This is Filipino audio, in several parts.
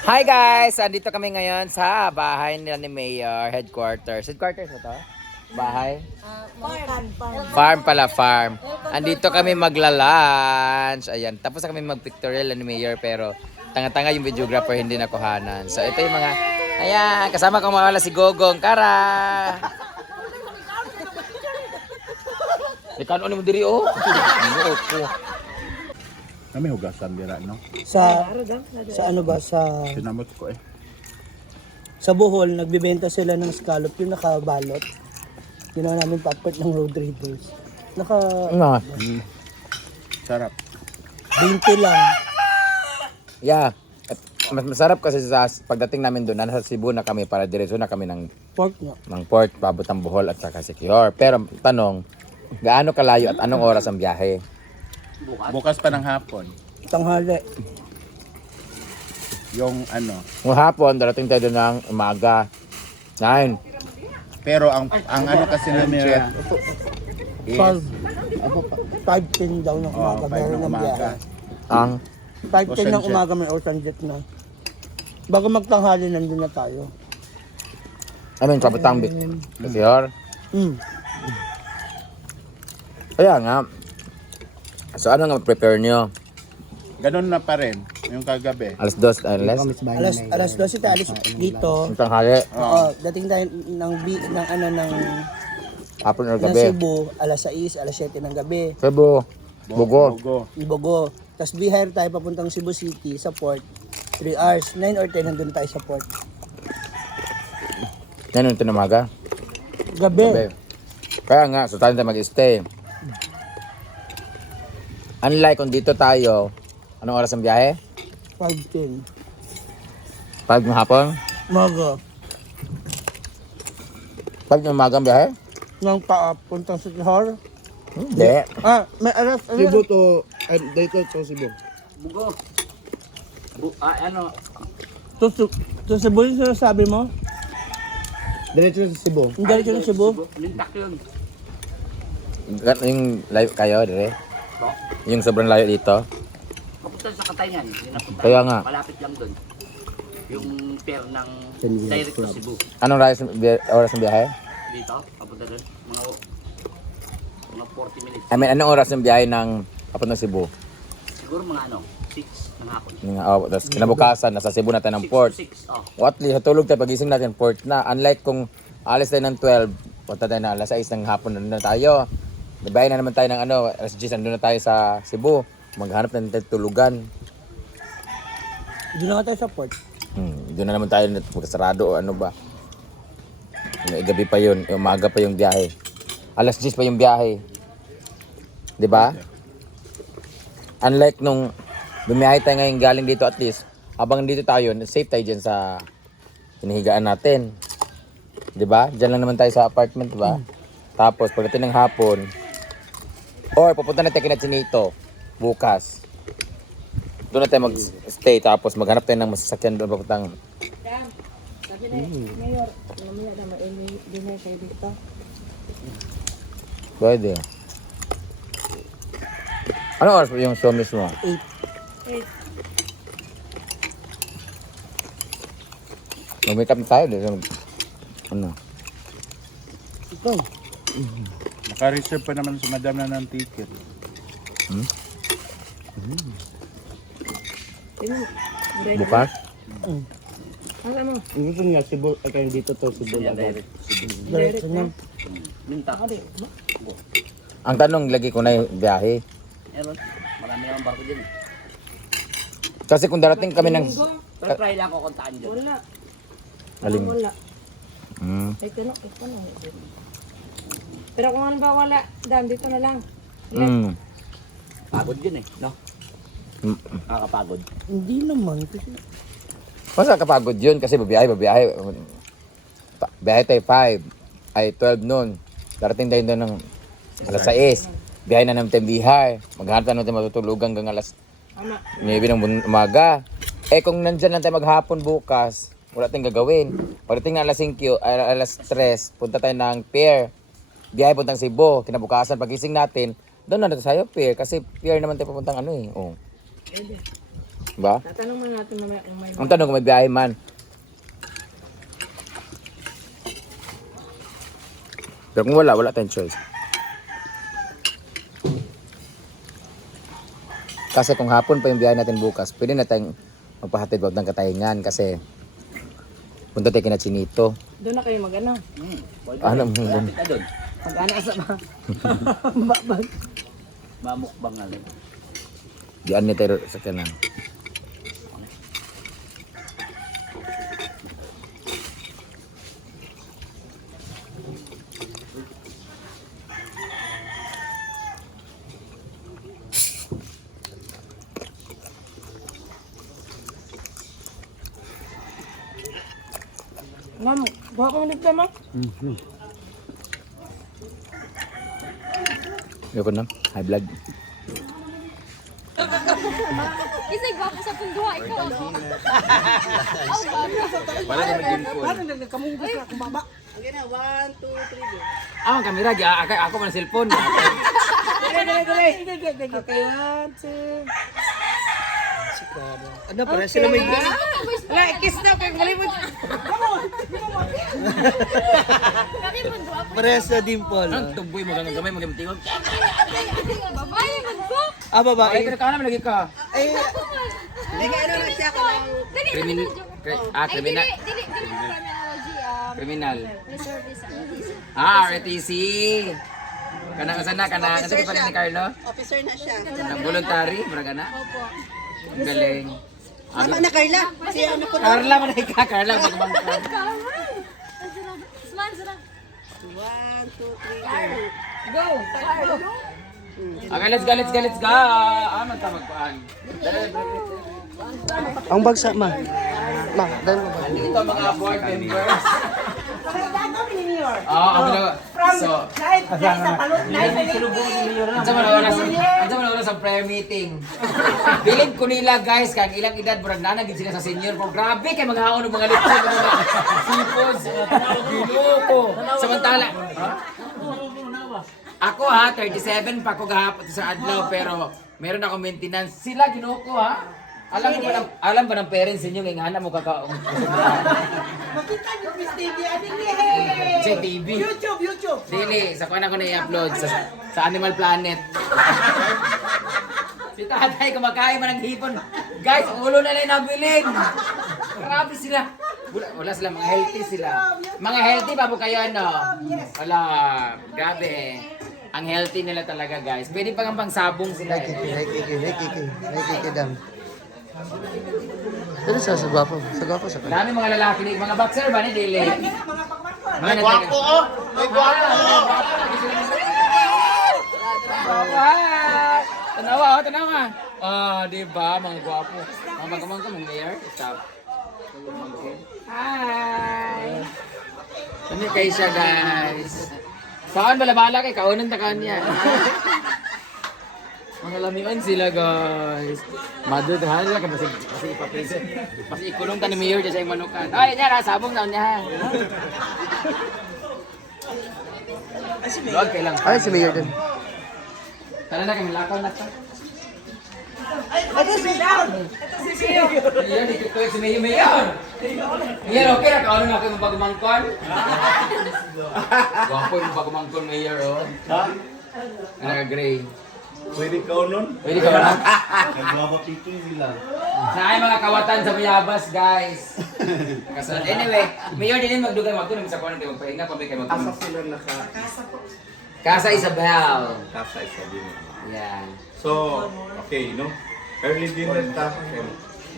Hi guys! Andito kami ngayon sa bahay nila ni Mayor, headquarters. Headquarters ba to? Bahay? Farm pala, farm. Andito kami magla-lunch. Ayan, tapos na kami mag-pictorial ni Mayor pero tanga-tanga yung videographer hindi nakuhanan. So ito yung mga, ayan, kasama ko mawala si Gogong. Kara! Ikaw ano mo diri oh? Kami hugasan dira, no? Sa ano ba Sinamot ko eh. sa Bohol nagbebenta sila ng scallop yung nakabalot. Ginawa namin papert ng road raiders. Naka Nga. Sarap. 20 lang. Yeah. Mas masarap kasi sa pagdating namin doon, nasa Cebu na kami para diretso na kami Pork nga. ng port, paabot ng Bohol at saka Siquijor. Pero tanong, gaano kalayo at anong oras ang biyahe? Bukas pa ng hapon. Tanghali. Yung ano. Ng hapon, darating tayo doon ng umaga. 9. Pero ang ano kasi ng jet is 5:10 daw ng umaga. 5 Meron ng ng biyahe. umaga. Ang 5:10 Ocean ng jet. umaga may ocean jet na. Bago magtanghali nandun na tayo. Pabutang Siquijor. Mm. Kaya nga. So ano nga prepare nyo? Ganun na pa rin yung kagabi. Alas 2, Alas 12 tayo alis dito. Ang tanghali, Oo, dating tayo ng hapon o ng gabi. Cebu, alas 6, alas 7 ng gabi. Cebu, Bugo. Ibogo. Tapos bihire tayo papuntang Cebu City sa port. 3 hours, 9 or 10 nandun tayo sa port. Yan yung tinumaga. Gabi. Kaya nga, so tayo mag-stay. Unlike kung dito tayo, anong oras ang biyahe? 5:10. 5 ng hapon? Maga. 5 ng umaga ang biyahe? Nang papuntang Siquijor. Hindi. May alas. Cebu to, dito to Cebu. Bugo. To Cebu yung sinasabi mo? Diretso sa Cebu. Hindi dito ng Cebu? Yung layo kayo, dire? Yung sobrang layo dito? Papunta sa Katayan, Kaya nga. malapit lang doon. Yung pair ng direct to Cebu. Anong oras ng biyahe? Dito, papunta doon, mga 40 minutes. I mean, anong oras ng biyahe ng papuntang Cebu? Siguro mga 6 ng hapon. Tapos kinabukasan, nasa Cebu na tayo ng port. 6, oh. What, tulog tayo, pagising natin, port na. Unlike kung alis tayo ng 12, punta tayo na alas 6 ng hapon, nandun na tayo. Nabayan na naman tayo ng alas 10, nandun na tayo sa Cebu. Maghanap na tayo tulugan. Doon na nga tayo sa port. Doon na naman tayo magkasarado o ano ba. Gabi pa yun, umaga pa yung biyahe. Alas 10 pa yung biyahe. 'Di ba? Unlike nung bumiyahe tayo ngayon galing dito, at least habang dito tayo, safe tayo dyan sa hinihigaan natin. 'Di ba? Diyan lang naman tayo sa apartment, 'di ba? Tapos pagdating ng hapon, or pupunta na tayo kina Chinito bukas. Doon na tayo mag-stay, tapos maghanap tayo ng masasakyan doon papuntang. Sabi na, Mayor, mamaya na dinner kayo dito. Pwede. Anong oras pa yung show mismo? 8. Mag-make up na tayo. Ano? Ikaw. Naka-reserve pa naman sa madam na ng ticket. Bukas? Ano? Gusto niya Cebu, kayo dito to Cebu lang. Diretso na. Minta. Ang tanong, lagi ko na yung biyahe. Meron, marami naman barko dyan. Kasi kung darating kami ng... Pero try lang ako kontaan dyan. Wala. Aling. Wala. Ay, ito na. Pero kung ano ba wala, dam, dito na lang. Pagod yun no? Nakakapagod. Hindi naman. Kasi Masa kapagod yun kasi babiyahe. Biyahe tayo 5. Ay 12 noon. Darating tayo doon ng alas 6. Biyahe na naman tayo bihar. Maghanap tayo natin matutulugan hanggang alas 9 ng umaga. Kung nandyan lang tayo maghapon bukas, wala tayong gagawin. Pagdating na alas 5, alas 3, punta tayo ng pier. Biyahe puntang Cebu. Kinabukasan, pagising natin, doon na tayo pier. Kasi pier naman tayo papuntang ano eh. Oh. Diba? Tatanong mo natin mamaya kung may... Ang tanong kung may biyahe man. Pero kung wala tayong choice. Kasi kung hapon pa yung biyahe natin bukas, pwede na tayong magpahatid wag ng katahingan kasi punta tayo kina Chinito. Doon na kayo mag-ano. Ano mo? Lapit ka doon. Mag-ana sa mga... Mamukbang nga lang. Diyan ni tayo sa kanan. Ma'am, buha ko ulit naman. Ayoko na. High blood. Kasi gwapo sa punduha, ikaw ako. Wala na naging full. Paano nagkamunggas na kumaba? Ah, ang kamera. Ako man ang cellphone. Okay, 1, 2. Ano para sila may Wala, kiss na kayo. Malimod. Kami punduha po. para sa dimple. Ang tuboy mo ganun gamay magamtingog. Babae, magbook. Ah, babae. Ay, ka naman lagi ka. Ay, Kriminal. Kriminal. Dili criminology. Kriminal. Reservice. RTC. Kanang sana kanang ano pa rin ni Carlo? Officer na siya. Kanang voluntary, mura na. Opo. Ang galing. Tama na, Carla. Si ano po? Carla man ay ka, Carla magmangkan. Smile, sila. 1, 2, 3, go. Go. Okay, let's go. Ah, magtamagpaan. ang bagsak ma. Ma, dahil mo ba? Andito ang mga board members. Ang ginawa. So, Ansa man wala sa prayer meeting. Bilid ko nila guys, kang ilang edad murag nanagid sila sa senior ko. Grabe kay maghaon ng mga lechon ng mga seafoods. Ginoo. Samantala, ako ha, 37 pa ko gahapon sa adlaw pero meron ako maintenance. Sila ginoo ko ha. Alam ba ng parents ninyo nga hana mo kakaong. Makita niyo Miss TV, ano niya? Sa TV. YouTube. Dili, sa kuwan ako na i-upload sa Animal Planet. Si tatay kumakain man ng hipon. Guys, ulo na lang nabilin. Grabe sila. Wala sila, mga healthy sila. Mga healthy pa po kayo ano? Wala, grabe. Ang healthy nila talaga guys. Pwede pa pang sabong sila eh. Nakikiki dam. Ano sa gwapo? Sa gwapo sa Dami mga lalaki, mga boxer ba ni Dili? Mga Gwapo oh! May gwapo oh! Tanawa. Ah, di ba mga gwapo. Mga magamang ka mong mayor. Stop. Hi. Ano kayo siya guys? Saan bala-bala kay kaunan ta kanya. Mga lamian sila guys. Madudhan lang kasi ipapriso. Kasi ikulong ta ni mayor dyan sa yung manukan. Ay, niya sabong daw niya. Log kay lang. Ay, si Mayor din. Tara na kami lakaw na ta. Ito si Mayor. Mayor, dito ko si Mayor. Mayor, okay na kaano na kayo mapagumangkon? Gwapo yung mapagumangkon, Mayor, oh. Ha? Naka-gray. Pwede ka nun? Pwede ka ba na? Nagwapa pito nila. Sa mga kawatan sa Mayabas, guys. Kasunod. Anyway, Mayor din magdugay magtunong sa kuwan kayo magpahinga pa may kayo Asa magtunong. sila naka... Casa Isabel. Kasa isa din. Yan. So, okay, no? Early dinner ta.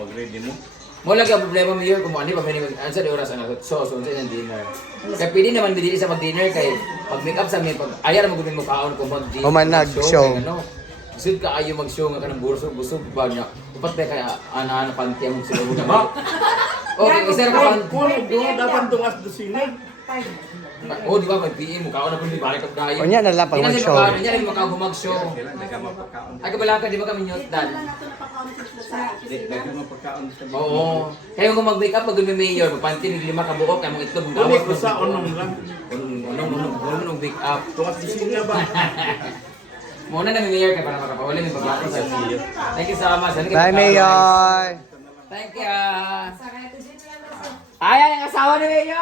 Mag-ready mo. Mo lang ang problema Mayor kung ano pa may answer di oras ang so unsa yung dinner. Kaya pwede naman dili sa mag-dinner kay pag make up sa may pag ayar mo gud mo kaon kung mag-dinner. O man nag-show. Ano? Sud ka ayo mag-show nga kanang burso busog ba niya. Upat ba kay ana panty mo sila mo na. Okay, isa ra ka panty. Dapat tungas do sine. Oh, di ba may PM mo kaon na pud balik ka kayo. O niya na lang pag mag-show. Niya rin makago mag-show. Ay kabalaka di ba kami nyot dan? Dagan mo pagkaon sa Oo. Kaya kung mag-make up, mag-mayor, magpanty, lima ka buok, kaya mong itlog, mong Ulit ko sa onong lang. Unong make up. Tungas do sine ba? Muna na Mayor ka para makapawala ng babae sa video. Thank you so much. Bye, Mayor! Thank you. Ay, ang asawa ni Mayor!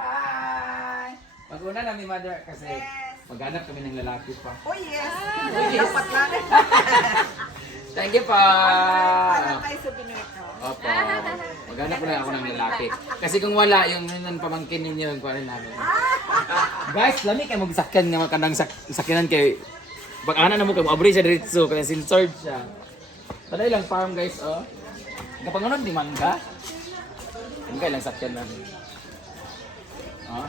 Ay! Pag-una na ni Mother kasi maghanap kami ng lalaki pa. Oh yes. Dapat lang. Thank you pa. Tayo sa Pinoy. Opo. Maghanap ko lang ako ng lalaki. Kasi kung wala, yung pamangkin ninyo, yung kuwanin namin. Guys, lami kayo magsakyan nga kanang sakyanan kay bag-ana na mo kayo, abri siya diretso, kaya censored siya. Talay lang farm guys, oh. Kapangunan, di man ka? Hindi kayo lang sakyan namin. Oh.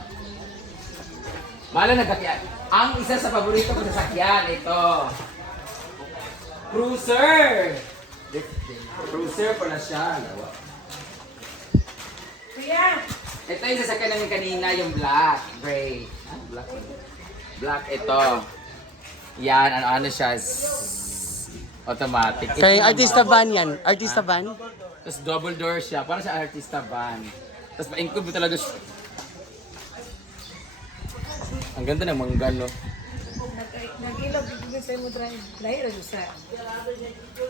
Bahala na sakyan. Ang isa sa paborito ko sa sakyan, ito. Cruiser! Cruiser pala siya. Ito yung sasakyan namin kanina, yung black, gray. Ah, black. Black ito. Yan, ano siya. Automatic. Ito Kaya naman. artista van yan. Artista van? Tapos double door siya. Parang siya artista van. Tapos pa-include mo talaga siya. Ang ganda ng mangga, no? Nag-ilog, ibig sa'yo mo drive. Dahil rin sa...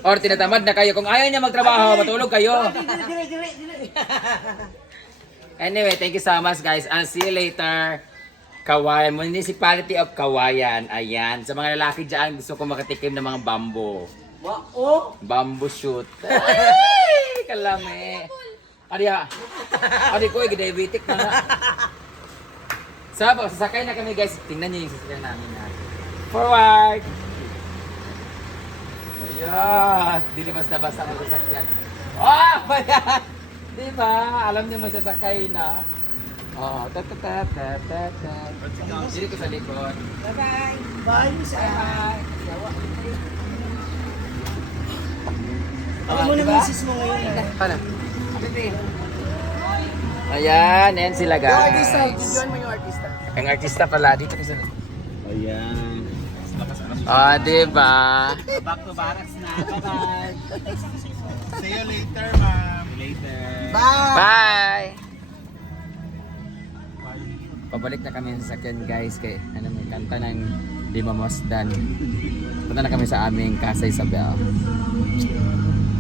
Or tinatamad na kayo. Kung ayaw niya magtrabaho, matulog kayo. Anyway, thank you so much guys. I'll see you later. Kawayan, Municipality of Kawayan. Ayan. Sa mga lalaki dyan, gusto ko makatikim ng mga bamboo. Bamboo shoot. Ay! Kalami. Adi ko, diabetic na nga. Sasakay na kami guys. Tingnan niyo yung sasakyan namin na. Forward! Ayan. Dili basta-basta ang sasakyan. Oh! Ayan! Diba? Alam niyo may sasakay na. Oh, Dili ko sa likod. Bye-bye. Bye, Bye-bye. Ako muna misis mo ngayon. Paano? Ayan, ayan sila Yung artista, guys. videoan mo yung artista. Ang artista pala, dito kasi. Ayan. Ah, diba? Back to barracks na. Bye-bye. See you later, ma'am. Later. Bye! Pabalik na kami sa sakyan guys kay ano may kanta ng Di Mamasdan. Punta na kami sa aming Casa Isabel.